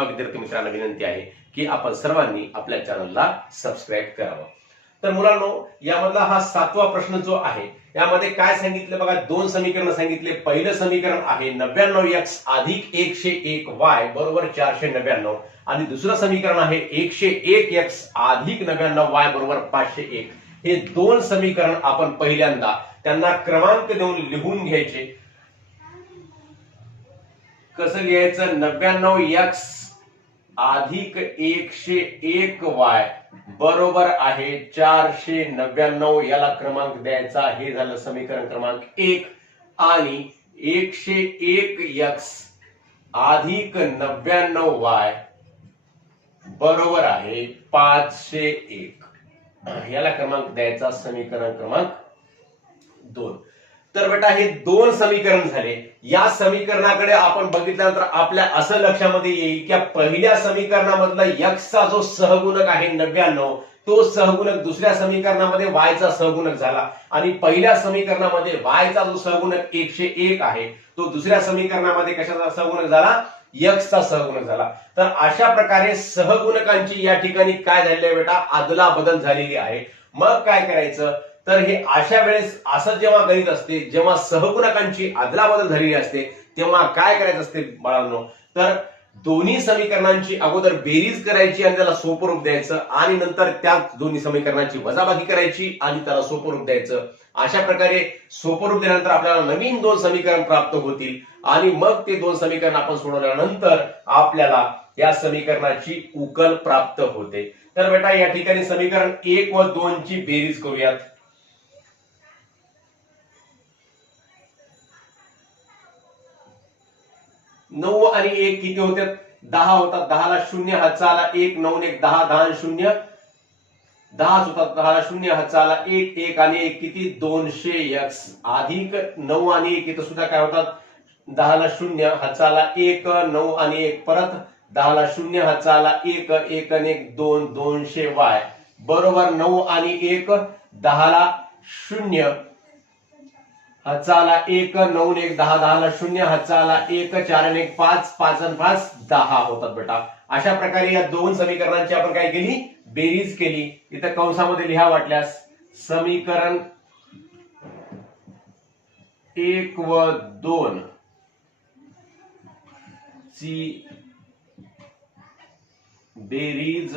विद्यार्थी मित्रांना विनंती आहे की आपण सर्वांनी आपल्या चॅनलला सबस्क्राईब करावं. तर मुलांनो यामधला हा सातवा प्रश्न जो आहे यामध्ये काय सांगितलं बघा? दोन समीकरण सांगितले. पहिलं समीकरण आहे नव्याण्णव एक्स अधिक एकशे एक वाय बरोबर चारशे नव्याण्णव. आणि दुसरं समीकरण आहे एकशे एक एक्स अधिक नव्याण्णव वाय बरोबर पाचशे एक. हे दोन समीकरण आपण पहिल्यांदा त्यांना क्रमांक देऊन लिहून घ्यायचे. कसं लिहायचं? नव्याण्णव एक्स अधिक एकशे एक वाय बरोबर आहे चारशे नव्याण्णव. याला क्रमांक द्यायचा हे झालं समीकरण क्रमांक एक. आणि एकशे एक यक्स अधिक नव्याण्णव वाय बरोबर आहे पाचशे एक. याला क्रमांक द्यायचा समीकरण क्रमांक दोन. तर बेटा हे दोन समीकरण झाले. या समीकरणाकडे आपण बघितल्यानंतर आपल्या असं लक्षामध्ये येईल की पहिल्या समीकरणामधला यक्षचा जो सहगुणक आहे नव्याण्णव तो सहगुणक दुसऱ्या समीकरणामध्ये वायचा सहगुणक झाला. आणि पहिल्या समीकरणामध्ये वायचा जो सहगुणक एकशे एक आहे तो दुसऱ्या समीकरणामध्ये कशाचा सहगुणक झाला? यक्षचा सहगुणक झाला. तर अशा प्रकारे सहगुणकांची या ठिकाणी काय झालेली आहे बेटा? आदला बदल झालेली आहे. मग काय करायचं? तर हे अशा वेळेस असं जेव्हा गणित असते जेव्हा सहगुणकांची अदलाबदल झालेली असते तेव्हा काय करायचं असते बाळांनो? तर दोन्ही समीकरणांची अगोदर बेरीज करायची आणि त्याला सोपं रूप द्यायचं आणि नंतर त्या दोन्ही समीकरणांची वजाबाकी करायची आणि त्याला सोपं रूप द्यायचं. अशा प्रकारे सोपं रूप दिल्यानंतर आपल्याला नवीन दोन समीकरण प्राप्त होतील आणि मग ते दोन समीकरण आपण सोडवल्यानंतर आपल्याला या समीकरणाची उकल प्राप्त होते. तर बेटा या ठिकाणी समीकरण एक व दोन ची बेरीज करूयात. नऊ आणि एक किती होते दहा होतात. दहाला शून्य हातचा एक नऊ एक दहा दहा शून्य. दहाच होतात. दहाला शून्य हातचा एक एक आणि एक किती? दोनशे एक्स अधिक नऊ आणि एक इथं सुद्धा काय होतात? दहाला शून्य हातचा एक नऊ आणि एक. परत दहाला शून्य हातचा एक एक आणि एक दोन दोनशे वाय बरोबर नऊ आणि एक दहाला शून्य. हातचा आला एक नऊ एक दहा दहाला शून्य हातचा आला एक चार एक पाच पाच आणि पाच दहा होतात बेटा. अशा प्रकारे या दोन समीकरणांची आपण काय केली? बेरीज केली. इथं कंसामध्ये लिहा वाटल्यास समीकरण एक व दोन. ची बेरीज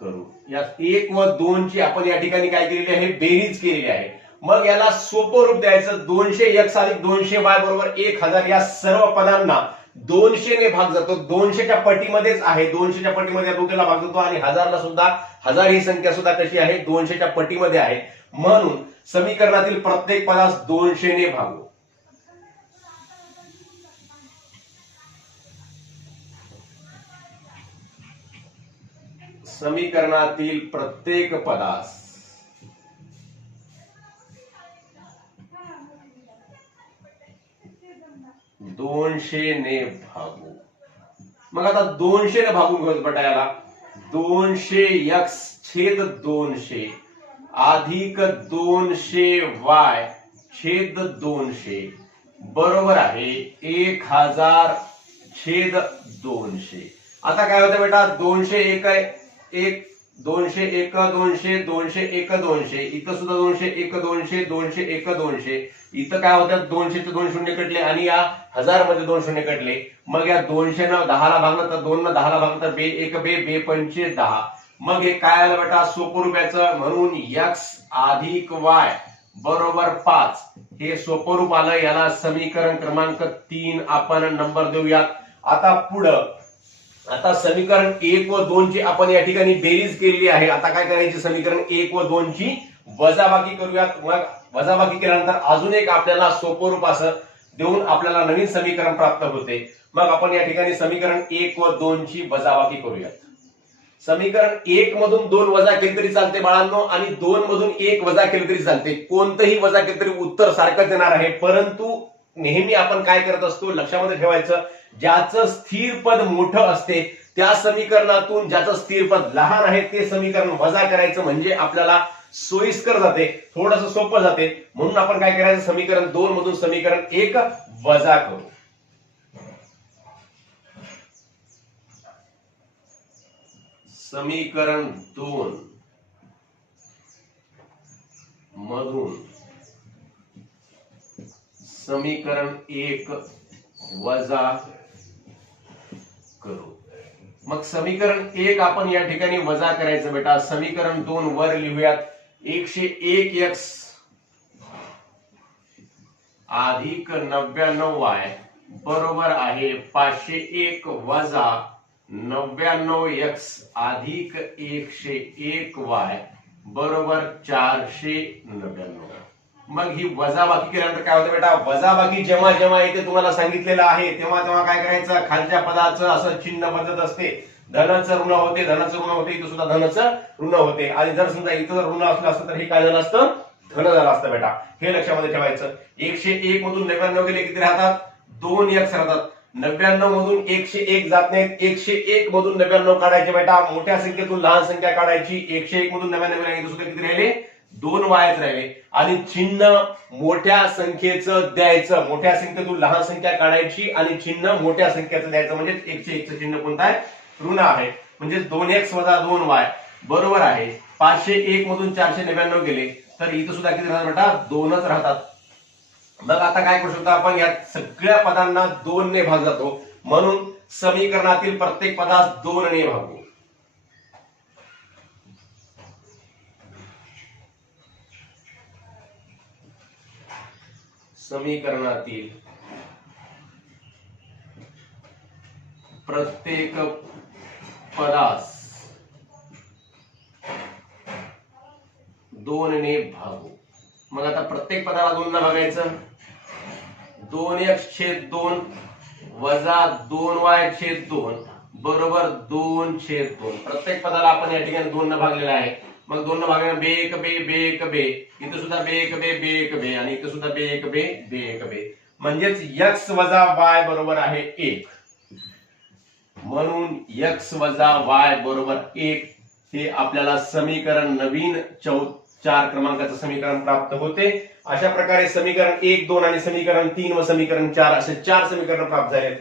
करू. या एक व दोन ची आपण या ठिकाणी काय केलेली आहे? बेरीज केलेली आहे. मग याला सोपं रूप द्यायचं. दोनशे एक अधिक दोनशे वाय बरोबर एक हजार या सर्व पदांना दोनशे ने भाग जातो. दोनशेच्या पटीमध्येच आहे. दोनशेच्या पटीमध्ये दोघेला भाग जातो आणि हजारला सुद्धा हजार ही संख्या सुद्धा कशी आहे? दोनशेच्या पटीमध्ये आहे. म्हणून समीकरणातील प्रत्येक पदास दोनशेने भागू. समीकरणातील प्रत्येक पदास दोनशे ने भागू. मग आता दोनशे ने भागून घेऊ बटायला. दोनशे यक्स छेद दोनशे. अधिक दोनशे वाय छेद दोनशे. बरोबर आहे एक हजार छेद दोनशे. आता काय होतं बेटा? दोनशे एक एक दोनशे एक दोनशे दोनशे एक दोनशे. इथं सुद्धा दोनशे एक दोनशे दोनशे एक दोनशे. इथं काय होतं? दोनशेचे दोन शून्य कटले आणि या हजारमध्ये दोन शून्य कटले. मग या दोनशे न दहाला भागलं तर दोन न दहाला भागलं तर बे एक बे बे पंचे दहा. मग हे काय आलं बेटा? सोपं रुपयाचं म्हणून यक्स अधिक वाय बरोबर पाच. हे सोपं रूप आलं. याला समीकरण क्रमांक तीन आपण नंबर देऊयात. आता पुढं. आता समीकरण एक व दोन ची आपण या ठिकाणी बेरीज केलेली आहे. आता काय करायची समीकरण एक व दोन ची? वजाबाकी करूयात. मग वजाबाकी केल्यानंतर अजून एक आपल्याला सोपं रूप असं देऊन आपल्याला नवीन समीकरण प्राप्त होते. मग आपण या ठिकाणी समीकरण एक व दोन ची वजाबाकी करूयात. समीकरण एक मधून दोन वजा केली तरी चालते बाळांनो आणि दोन मधून एक वजा केली तरी चालते. कोणतंही वजा केलं तरी उत्तर सारखंच येणार आहे. परंतु नेहमी आपण काय करत असतो लक्षामध्ये ठेवायचं ज्याचं स्थिर पद मोठं असते त्या समीकरणातून ज्याचं स्थिर पद लहान आहे ते समीकरण वजा करायचं म्हणजे आपल्याला सोयीस्कर जाते थोडस सोपं जाते. म्हणून आपण काय करायचं समीकरण दोन मधून समीकरण एक वजा करू. समीकरण दोन मधून समीकरण एक वजा करू. मग समीकरण एक आपण या ठिकाणी वजा करायचं बेटा. समीकरण दोन वर लिहूयात. एकशे एक एक्स अधिक नव्याण्णव वाय बरोबर आहे पाचशे एक वजा नव्याण्णव एक्स अधिक एकशे एक वाय बरोबर चारशे नव्याण्णव. मग ही वजाबाकी केल्यानंतर काय होतं बेटा? वजाबाकी जेव्हा जेव्हा येते तुम्हाला सांगितलेलं आहे तेव्हा तेव्हा काय करायचं? खालच्या पदाचं असं चिन्ह बदलत असते. धनाचं ऋण होते धनाचं ऋण होते इथं सुद्धा धनाचं ऋण होते. आणि जर समजा इथं जर ऋण असलं असतं तर हे काय झालं असतं? धन झालं असतं बेटा. हे लक्षामध्ये ठेवायचं. एकशे एक मधून नव्याण्णव गेले किती राहतात? दोन एक्स राहतात. नव्याण्णव मधून एकशे एक जात नाहीत. एकशे एक मधून नव्याण्णव काढायचे बेटा. मोठ्या संख्येतून लहान संख्या काढायची. एकशे एक मधून नव्याण्णव गेले सुद्धा किती राहिले? दोन वायच राहिले. आणि चिन्ह मोठ्या संख्येचं द्यायचं. मोठ्या संख्येतून लहान संख्या काढायची आणि चिन्ह मोठ्या संख्येचं द्यायचं. म्हणजे एकशे एकचं चिन्ह कोणतं आहे? ऋण आहे. म्हणजे दोन एक्स वजा दोन वाय. बरोबर आहे. पाचशे एक मधून चारशे नव्याण्णव गेले. तर इथं सुद्धा किती राहतात बेटा? दोनच राहतात. मग आता काय करू शकतो आपण? या सगळ्या पदांना दोन ने भाग जातो म्हणून समीकरणातील प्रत्येक पदास दोन ने भागू. समीकरणातील प्रत्येक पदास दोन ने भागू. मग आता प्रत्येक पदाला दोन ना बघायचं दोन एक छेद दोन वजा दोन वाय छेद दोन बरोबर दोन छेद दोन. प्रत्येक पदाला आपण या ठिकाणी दोन न भागलेला आहे. मग दोन न भागलेला बे एक बे बे बे. इथं सुद्धा बे एक बे बे एक बे आणि इथं सुद्धा बे एक बे बे एक बे. म्हणजेच यक्स वजा वाय बरोबर आहे एक. म्हणून यक्स वजा वाय बरोबर एक हे आपल्याला समीकरण नवीन चौ चार क्रमांकाचं समीकरण प्राप्त होते. अशा प्रकारे समीकरण एक दोन आणि समीकरण तीन व समीकरण चार असे चार समीकरण प्राप्त झाले.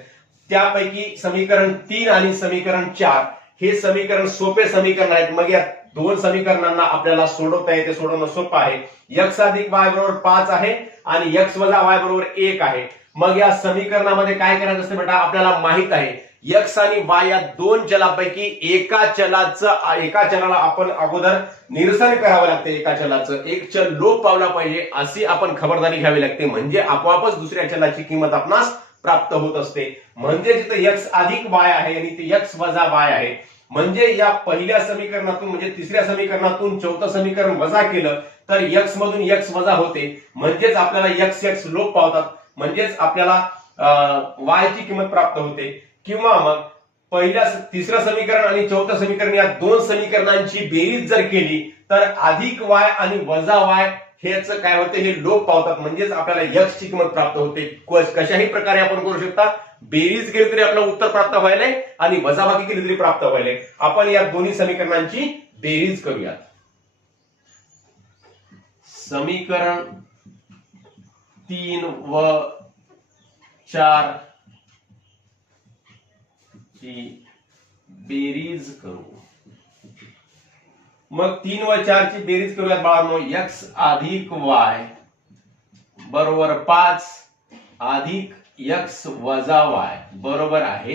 त्यापैकी समीकरण तीन आणि समीकरण चार हे समीकरण सोपे समीकरण आहेत. मग या दोन समीकरणांना आपल्याला सोडवता येते सोडवणं सोपं आहे. यक्स अधिक वाय बरोबर पाच आहे आणि यक्स वजा वाय बरोबर एक आहे. मग या समीकरणामध्ये काय करायचं असतं बेटा? आपल्याला माहीत आहे यक्स आणि वाय या दोन चलापैकी एका चलाचं एका चलाला आपण अगोदर निरसन करावं लागते एका चलाचं. एक चल लोप पावला पाहिजे अशी आपण खबरदारी घ्यावी लागते. म्हणजे आपोआपच दुसऱ्या चलाची किंमत आपणास प्राप्त होत असते. म्हणजे जिथे यक्स अधिक वाय आहे आणि ते यक्स वजा वाय आहे म्हणजे या पहिल्या समीकरणातून म्हणजे तिसऱ्या समीकरणातून चौथं समीकरण वजा केलं तर यक्स मधून यक्स वजा होते. म्हणजेच आपल्याला यक्स यक्स लोप पावतात. म्हणजेच आपल्याला वाय ची किंमत प्राप्त होते. किंवा मग पहिल्या तिसरं समीकरण आणि चौथं समीकरण या दोन समीकरणांची बेरीज जर केली तर अधिक वाय आणि वजा वाय हेच काय होते? हे लोप पावतात. म्हणजेच आपल्याला यक्स ची किंमत प्राप्त होते. कशाही प्रकारे आपण करू शकता. बेरीज केली तरी आपलं उत्तर प्राप्त व्हायलंय आणि वजाबाकी केली तरी प्राप्त व्हायलंय आपण या दोन्ही समीकरणांची बेरीज करूयात. समीकरण तीन व चार ची बेरीज करू. मग तीन व चार ची बेरीज करूयात बाळांनो. एक्स अधिक वाय बरोबर पाच अधिक एक्स वजा वाय बरोबर आहे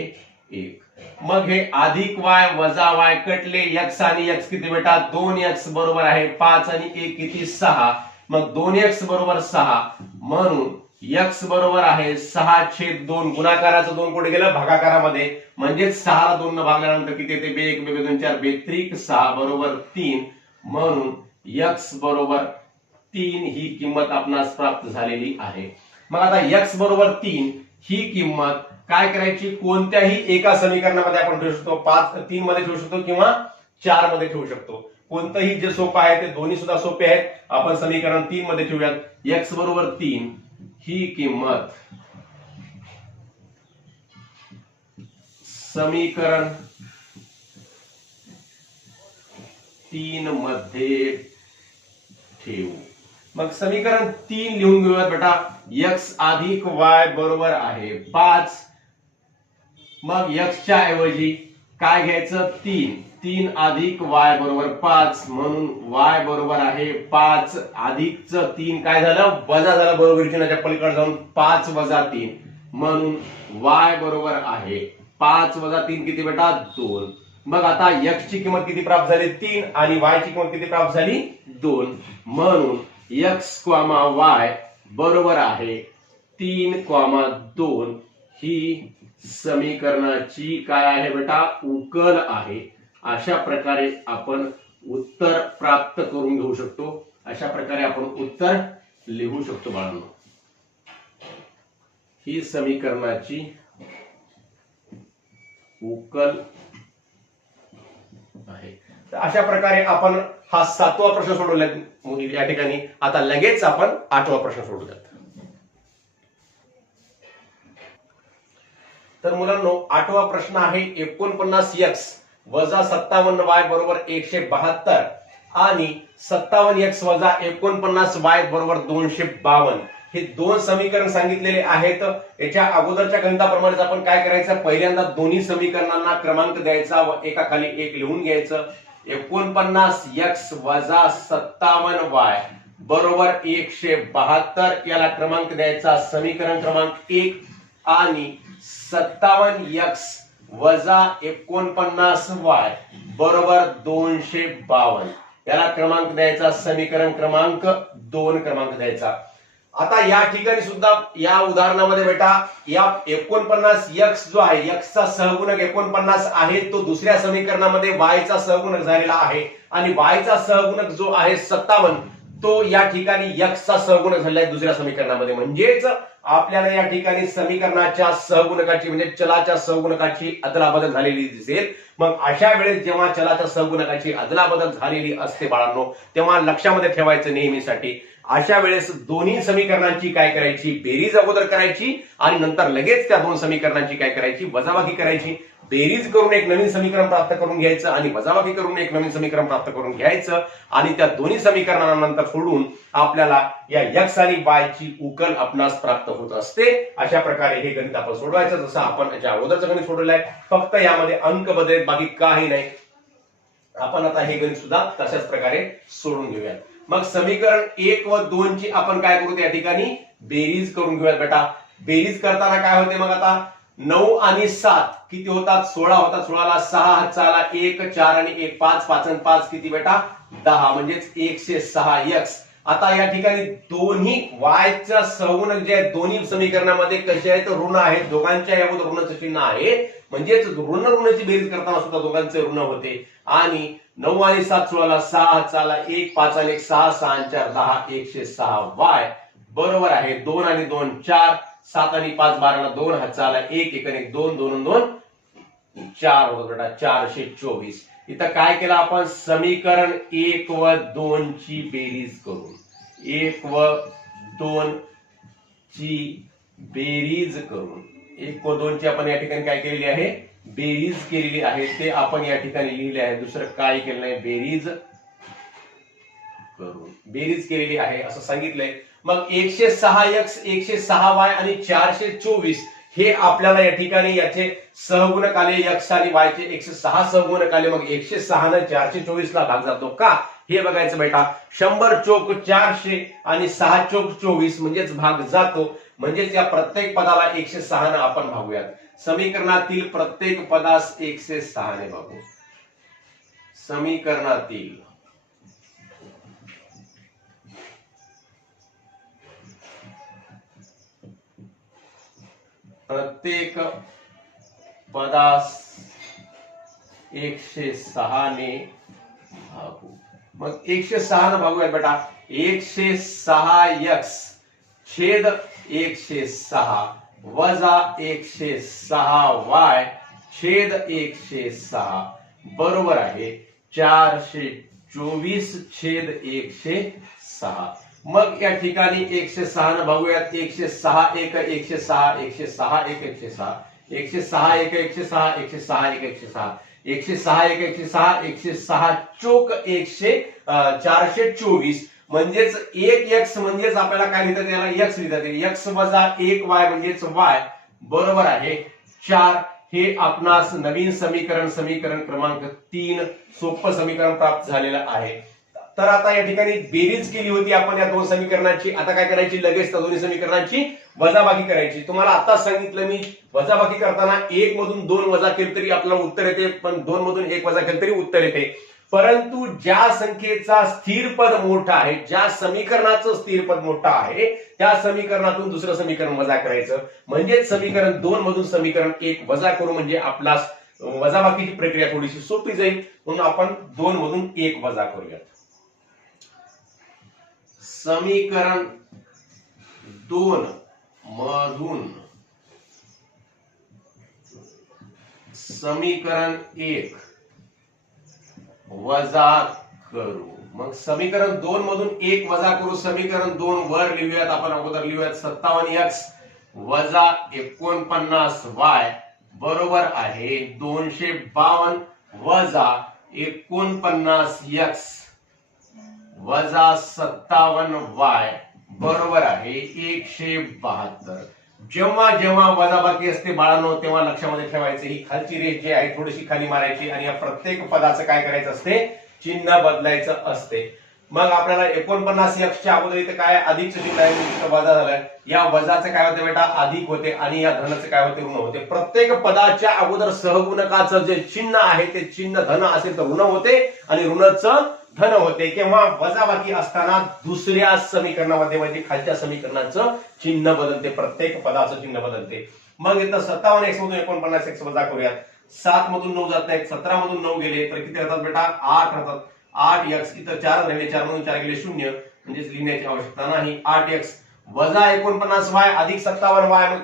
एक. मग हे अधिक वाय वजा वाय कटले एक्स आणि एक्स किती बेटा? दोन एक्स बरोबर आहे पाच आणि एक किती? सहा. मग दोन एक्स बरोबर सहा. म्हणून एक्स बरोबर आहे सहा छेद दोन. गुणाकाराचं दोन कुठे गेलं? भागाकारामध्ये. म्हणजेच सहा दोन न भागल्यानंतर किती येते? बे एक बे बे दोन चार बेत्रिक सहा बरोबर तीन. म्हणून एक्स बरोबर तीन ही किंमत आपणास प्राप्त झालेली आहे. मग आता एक्स बरोबर तीन ही किंमत काय करायची? कोणत्याही एका समीकरणामध्ये आपण ठेवू शकतो. पाच तीन मध्ये ठेवू शकतो किंवा चारमध्ये ठेवू शकतो. कोणतंही जे सोपं आहे ते दोन्ही सुद्धा सोपे आहेत. आपण समीकरण तीन मध्ये ठेवूयात. एक्स बरोबर तीन ही किंमत. समीकरण तीन मध्ये ठेवू. मग समीकरण तीन लिहून घेऊयात बेटा. एक्स अधिक वाय बरोबर आहे. पाच. मग यक्सच्या ऐवजी काय घ्यायचं? तीन. तीन अधिक वाय बरोबर पाच. म्हणून वाय बरोबर आहे पाच. अधिकच तीन काय झालं? वजा झालं बरोबर चिन्हाच्या पलीकडे जाऊन पाच वजा तीन. म्हणून वाय बरोबर आहे पाच वजा तीन किती बेटा? दोन. मग आता यक्सची ची किंमत किती प्राप्त झाली? तीन. आणि वायची ची किंमत किती प्राप्त झाली? दोन. म्हणून यक्स क्वामा वाय बरोबर आहे. तीन कॉमा दोन ही समीकरणाची काय आहे बेटा? उकल आहे. अशा प्रकारे आपण उत्तर प्राप्त करून घेऊ शकतो. अशा प्रकारे आपण उत्तर लिहू शकतो बाळांनो. ही समीकरणाची उकल आहे. तर अशा प्रकारे आपण हा सातवा प्रश्न सोडवला या ठिकाणी. आता लगेच आपण आठवा प्रश्न सोडवूयात. तर मुलांनो आठवा प्रश्न आहे एकोणपन्नास एक्स वजा सत्तावन्न वाय बरोबर एकशे बहात्तर आणि सत्तावन्न एक्स वजा एकोणपन्नास वाय बरोबर दोनशे बावन्न. हे दोन समीकरण सांगितलेले आहेत. याच्या अगोदरच्या गणिताप्रमाणेच आपण काय करायचं? पहिल्यांदा दोन्ही समीकरणांना क्रमांक द्यायचा व एका खाली एक लिहून घ्यायचं. एकोणपन्नास एक्स वजा सत्तावन्न वाय बरोबर एकशे बहात्तर. याला क्रमांक द्यायचा समीकरण क्रमांक एक. आणि सत्तावन्न एक्स वजा एकोणपन्नास वाय बरोबर दोनशे बावन्न. याला क्रमांक द्यायचा समीकरण क्रमांक दोन क्रमांक द्यायचा. आता या ठिकाणी सुद्धा या उदाहरणामध्ये बेटा या एकोणपन्नास यक्स जो आहे यक्सचा सहगुणक एकोणपन्नास आहे तो दुसऱ्या समीकरणामध्ये वायचा सहगुणक झालेला आहे. आणि वायचा सहगुणक जो आहे सत्तावन्न तो या ठिकाणी यक्सचा सहगुणक झालेला आहे दुसऱ्या समीकरणामध्ये. म्हणजेच आपल्याला या ठिकाणी समीकरणाच्या सहगुणकाची म्हणजे चलाच्या सहगुणकाची अदलाबदल झालेली दिसेल. मग अशा वेळेस जेव्हा चलाच्या सहगुणकाची अदलाबदल झालेली असते बाळांनो तेव्हा लक्षामध्ये ठेवायचं नेहमीसाठी. अशा वेळेस दोन्ही समीकरणांची काय करायची? बेरीज अगोदर करायची आणि नंतर लगेच त्या दोन समीकरणांची काय करायची? वजाबाकी करायची. बेरीज करून एक नवीन समीकरण प्राप्त करून घ्यायचं आणि वजाबाकी करून एक नवीन समीकरण प्राप्त करून घ्यायचं आणि त्या दोन्ही समीकरणानंतर सोडून आपल्याला या यक्स आणि वायची उकल आपणास प्राप्त होत असते. अशा प्रकारे हे गणित आपण सोडवायचं. जसं आपण याच्या अगोदरचं गणित सोडवलं आहे फक्त यामध्ये अंक बदलेल बाकी काही नाही. आपण आता हे गणित सुद्धा तशाच प्रकारे सोडून घेऊयात. मग समीकरण एक व दोन ची आपण काय करू या ठिकाणी? बेरीज करून घेऊयात बेटा. बेरीज करताना काय होते मग आता? नऊ आणि सात किती होतात? सोळा होतात. सोळाला सहा हातचाला एक चार आणि एक पाच पाच आणि पाच किती बेटा? दहा. म्हणजेच एकशे सहा यक्स. आता या ठिकाणी दोन्ही वायचा सहगुणक जे आहे दोन्ही समीकरणामध्ये कसे आहेत? ऋण आहेत. दोघांच्या यामध्ये ऋणाचं चिन्ह आहे. म्हणजेच ऋण ऋणाची बेरीज करताना सुद्धा दोघांचे ऋण होते. आणि नऊ आणि सात सोळाला सहा चाला एक पाच आणि एक सहा सहा चार दहा एकशे सहा वाय. बरोबर आहे दोन आणि दोन चार. सात आणि पाच बाराला दोन हात चाला एक एक आणि एक दोन दोन दोन. चार होत चारशे चोवीस. इथं काय केलं आपण? समीकरण एक व दोन ची बेरीज करून. एक व दोन ची बेरीज करून. एक व दोन ची आपण या ठिकाणी काय केलेली आहे? बेरीज केलेली आहे ते आपण या ठिकाणी लिहिले आहे. दुसरं काय केलं नाही? बेरीज करून. बेरीज केलेली आहे असं सांगितलंय. मग एकशे सहा एक्स एकशे सहा वाय आणि चारशे चोवीस हे आपल्याला या ठिकाणी याचे सहगुणक आले एक्स आणि वायचे एकशे सहा सहगुणक आले मग एकशे सहा न चारशे चोवीस ला भाग जातो का? हे बघायचं बेटा. शंभर चोक चारशे आणि सहा चोक चोवीस म्हणजेच भाग जातो. म्हणजेच या प्रत्येक पदाला एकशे सहा न आपण भागूयात. समीकरणातील प्रत्येक पदास एकशे सहा ने भागू समीकरणातील. प्रत्येक पदास एकशे सहा ने भागू मग एकशे सहा न भागूयात बेटा. एकशे सहा यक्स. छेद एकशे सहा. वजा एकशे सहा वाय छेद एकशे सहा बरोबर आहे चारशे चोवीस छेद एकशे सहा. मग या ठिकाणी एकशे सहा न भागूयात. एकशे सहा एक एकशे सहा एकशे सहा एक एकशे सहा. एकशे सहा एक एकशे सहा एकशे सहा एक एकशे सहा. एकशे सहा एक एकशे सहा एकशे सहा चोक एकशे चारशे चोवीस. म्हणजेच एक एक्स म्हणजेच आपल्याला काय लिहितात याला एक्स लिहितात एक्स वजा एक वाय म्हणजेच वाय बरोबर आहे. चार हे आपणास नवीन समीकरण समीकरण क्रमांक तीन सोपं समीकरण प्राप्त झालेलं आहे. तर आता या ठिकाणी बेरीज केली होती आपण या दोन समीकरणाची. आता काय करायची? लगेच त्या दोन्ही समीकरणाची वजाबाकी करायची. तुम्हाला आता सांगितलं मी वजाबाकी करताना एक मधून दोन वजा केली तरी आपल्याला उत्तर येते पण दोन मधून एक वजा केली तरी उत्तर येते. परंतु ज्या संख्येचा स्थिर पद मोठा आहे ज्या समीकरणाचं स्थिर पद मोठा आहे त्या समीकरणातून दुसरं समीकरण वजा करायचं. म्हणजेच समीकरण दोन मधून समीकरण एक वजा करू म्हणजे आपला वजाबाकीची प्रक्रिया थोडीशी सोपी जाईल. म्हणून आपण दोन मधून एक वजा करूयात. समीकरण दोन मधून समीकरण एक वजा करू. मग समीकरण दोन मधून एक वजा करू. समीकरण दोन वर लिहूयात. आपण अगोदर लिहूयात सत्तावन्न एक्स वजा एकोणपन्नास वाय बरोबर आहे दोनशे बावन्न वजा एकोणपन्नास एक्स वजा सत्तावन्न वाय बरोबर आहे एकशे बहात्तर. जेव्हा जेव्हा वजाबाकी असते बाळांनो तेव्हा लक्षामध्ये ठेवायचं ही खालची रेष जी आहे थोडीशी खाली मारायची आणि या प्रत्येक पदाचं काय करायचं असते? चिन्ह बदलायचं असते. मग आपल्याला एकोणपन्नास च्या अगोदर इथे काय अधिक चिन्ह आहे वजा झालाय या वजाचं काय होते बेटा? अधिक होते आणि या धनाचं काय होते? ऋण होते. प्रत्येक पदाच्या अगोदर सहगुणकाचं जे चिन्ह आहे ते चिन्ह धन असेल तर ऋण होते आणि ऋणचं धन होते. किंवा वजाबाकी असताना दुसऱ्या समीकरणामध्ये म्हणजे खालच्या समीकरणाचं चिन्ह बदलते. प्रत्येक पदाचं चिन्ह बदलते. मग इथं सत्तावन्न एक्स मधून एकोणपन्नास एक्स वजा करूयात. सात मधून नऊ जात नाही सतरा मधून नऊ गेले. तर किती राहतात बेटा? आठ राहतात. आठ एक्स इथं चार राहिले चार मधून चार गेले शून्य. म्हणजेच लिहिण्याची आवश्यकता नाही. आठ एक्स वजा एकोणपन्नास वाय अधिक सत्तावन्न वाय मग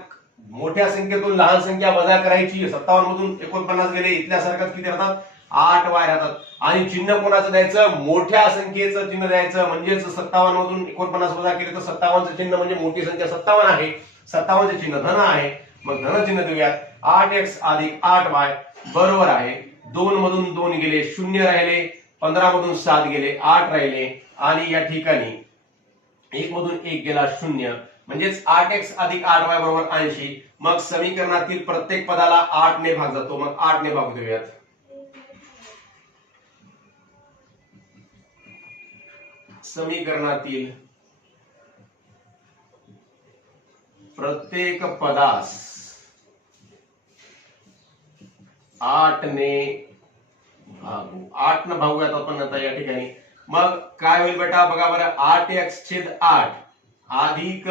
मोठ्या संख्येतून लहान संख्या वजा करायची. सत्तावन्न मधून एकोणपन्नास गेले इथल्या सारखं किती राहतात? आठ वाय राहतात. आणि चिन्ह कोणाचं द्यायचं? मोठ्या संख्येचं चिन्ह द्यायचं. म्हणजेच सत्तावन्न मधून एकोणपन्नास वजा केले तर सत्तावन्नचं चिन्ह म्हणजे मोठी संख्या सत्तावन्न आहे. सत्तावन्नचे चिन्ह धन आहे. मग धन चिन्ह देऊयात. आठ एक्स अधिक आठ वाय बरोबर आहे. दोन मधून दोन गेले शून्य राहिले. पंधरा मधून सात गेले आठ राहिले आणि या ठिकाणी एक मधून एक गेला शून्य. म्हणजेच आठ एक्स अधिक आठ वाय बरोबर ऐंशी. मग समीकरणातील प्रत्येक पदाला आठ ने भाग जातो. मग आठ ने भाग देऊयात. समीकरणातील प्रत्येक पदास आठ ने आठ न भागूयात आपण आता या ठिकाणी. मग काय होईल बेटा? बघा बरं आठ एक्स छेद आठ. अधिक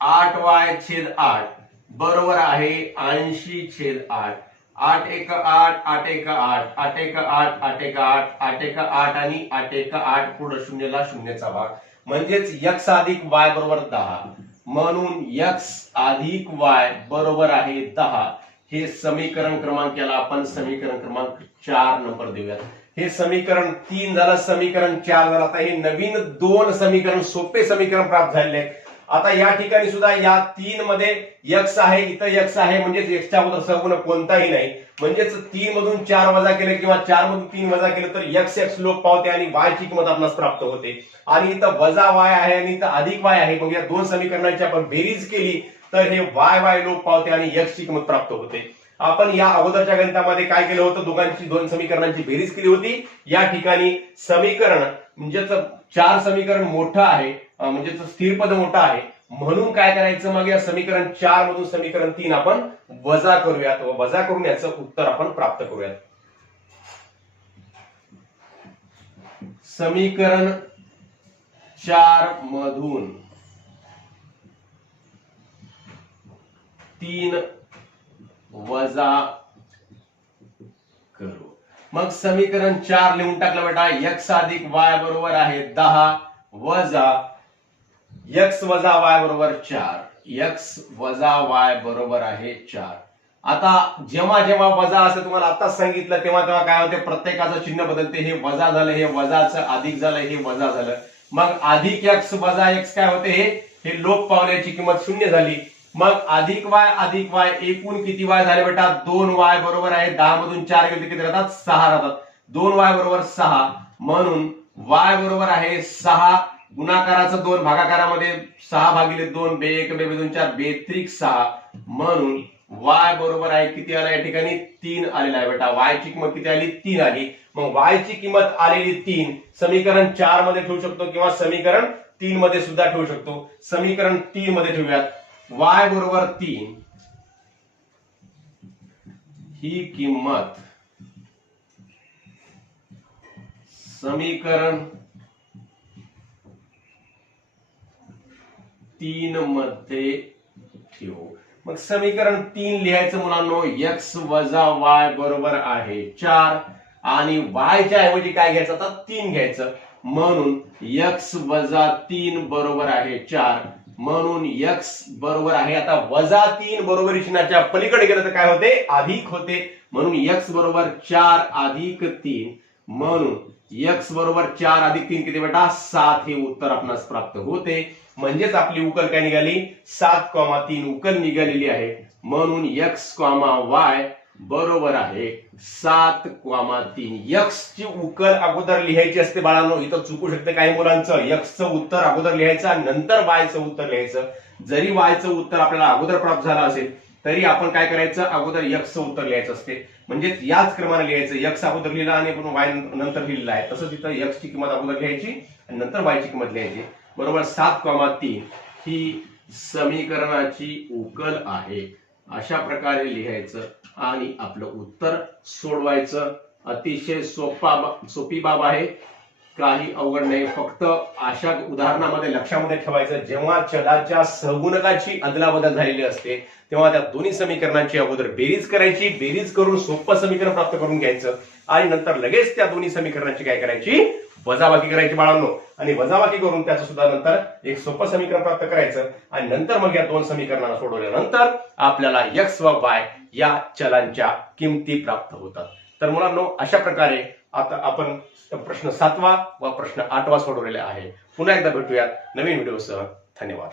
आठ वाय छेद आठ. बरोबर आहे ऐंशी छेद आठ. आठ एक आठ आठ एक आठ. आठ एक आठ आठ एक आठ आठ एक आठ आणि आठ एक आठ पुढे शून्यला शून्यचा भाग. म्हणजेच यक्स अधिक वाय बरोबर दहा. म्हणून यक्स अधिक वाय बरोबर आहे दहा. हे समीकरण क्रमांक याला आपण समीकरण क्रमांक चार नंबर देऊयात. हे समीकरण तीन झालं समीकरण चार झालं. आता हे नवीन दोन समीकरण सोपे समीकरण प्राप्त झालेले आहेत. आता या ठिकाणी सुद्धा या तीन मध्ये यक्स आहे इथं यक्स आहे म्हणजेच एक्सच्या अगोदर सगुण कोणताही नाही. म्हणजेच तीन मधून चार वजा केले किंवा चार मधून तीन वजा केले तर यक्स एक्स लोप पावते आणि वायची किंमत आपणास प्राप्त होते. आणि इथं वजा वाय आहे आणि इथं अधिक वाय आहे. मग या दोन समीकरणांची आपण बेरीज केली. तर हे वाय वाय लोप पावते आणि यक्स ची किंमत प्राप्त होते. आपण या अगोदरच्या गणितामध्ये काय केलं होतं? दोघांची दोन समीकरणांची बेरीज केली होती. या ठिकाणी समीकरण म्हणजेच चार समीकरण मोठं आहे म्हणजे स्थिर पद मोठं आहे. म्हणून काय करायचं मग? या समीकरण चार मधून समीकरण तीन आपण वजा करूयात व वजा करून याचं उत्तर आपण प्राप्त करूयात. समीकरण चार मधून तीन वजा करू. मग समीकरण चार लिहून टाकलं बेटा एक्स अधिक वाय बरोबर आहे दहा वजा यक्स वजा वाय बरोबर चार. यक्स वजा वाय बरोबर आहे चार. आता जेव्हा जेव्हा वजा असं तुम्हाला आता सांगितलं तेव्हा तेव्हा काय होते? प्रत्येकाचं चिन्ह बदलते. हे वजा झालं हे वजाचं अधिक झालं हे वजा झालं. मग अधिक यक्स वजा एक्स काय होते? हे हे लोप पावल्याची किंमत शून्य झाली. मग अधिक वाय अधिक वाय एकूण किती वाय झाले बेटा? दोन वाय बरोबर आहे दहा मधून चार गेले किती राहतात? सहा राहतात. दोन वाय बरोबर सहा म्हणून वाय बरोबर आहे सहा. गुणाकाराचं दोन भागाकारामध्ये सहा भागिले दोन बे एक बे दोन चार बेत्रिक सहा. म्हणून वाय बरोबर आहे किती आला या ठिकाणी? तीन आलेला आहे बेटा. वायची किंमत किती आली? तीन आली. मग वायची किंमत आलेली तीन समीकरण चारमध्ये ठेवू शकतो किंवा समीकरण तीन मध्ये सुद्धा ठेवू शकतो. समीकरण तीन मध्ये ठेवूयात. वाय बरोबर तीन. ही किंमत समीकरण तीन मध्ये ठेवू. मग समीकरण तीन लिहायचं मुलांनो एक्स वजा वाय बरोबर आहे चार आणि वायच्या ऐवजी काय घ्यायचं? आता तीन घ्यायचं. म्हणून एक्स वजा तीन बरोबर आहे चार. म्हणून एक्स बरोबर आहे. आता वजा तीन बरोबर चिन्हाच्या पलीकडे गेलं तर काय होते? अधिक होते. म्हणून एक्स बरोबर चार अधिक तीन. म्हणून एक्स बरोबर चार अधिक तीन किती बेटा? सात हे उत्तर आपणास प्राप्त होते. म्हणजेच आपली उकल काय निघाली? सात कॉमा तीन उकल निघालेली आहे. म्हणून एक्स कॉमा वाय बरोबर आहे. सात क्वामा तीन. यक्स ची उकल अगोदर लिहायची असते बाळांनो. इथं चुकू शकते काही मुलांचं. यक्सचं उत्तर अगोदर लिहायचं नंतर वायचं उत्तर लिहायचं. जरी वायचं उत्तर आपल्याला अगोदर प्राप्त झालं असेल तरी आपण काय करायचं? अगोदर यक्सचं उत्तर लिहायचं असते. म्हणजेच याच क्रमाने लिहायचं. यक्स अगोदर लिहिला आणि वाय नंतर लिहिलेलं आहे. तसं तिथं यक्स ची किंमत अगोदर लिहायची आणि नंतर वायची किंमत लिहायची. बरोबर? सात क्वामा तीन. ही समीकरणाची उकल आहे. अशा प्रकारे लिहायचं आणि आपलं उत्तर सोडवायचं. अतिशय सोपा सोपी बाब आहे. काही अवघड नाही. फक्त अशा उदाहरणामध्ये लक्षामध्ये ठेवायचं जेव्हा चलाच्या सहगुणकाची अदलाबदल झालेली असते तेव्हा त्या दोन्ही समीकरणांची अगोदर बेरीज करायची बेरीज करून सोपं समीकरण प्राप्त करून घ्यायचं आणि नंतर लगेच त्या दोन्ही समीकरणांची काय करायची? वजाबाकी करायची बाळांनो. आणि वजाबाकी करून त्याचं सुद्धा नंतर एक सोपं समीकरण प्राप्त करायचं. आणि नंतर मग या दोन समीकरणाला सोडवल्यानंतर आपल्याला एक्स व वाय या चलांच्या किमती प्राप्त होतात. तर मुलांनो अशा प्रकारे आता आपण प्रश्न सातवा व प्रश्न आठवा सोडवलेला आहे. पुन्हा एकदा भेटूयात नवीन व्हिडिओसह. धन्यवाद.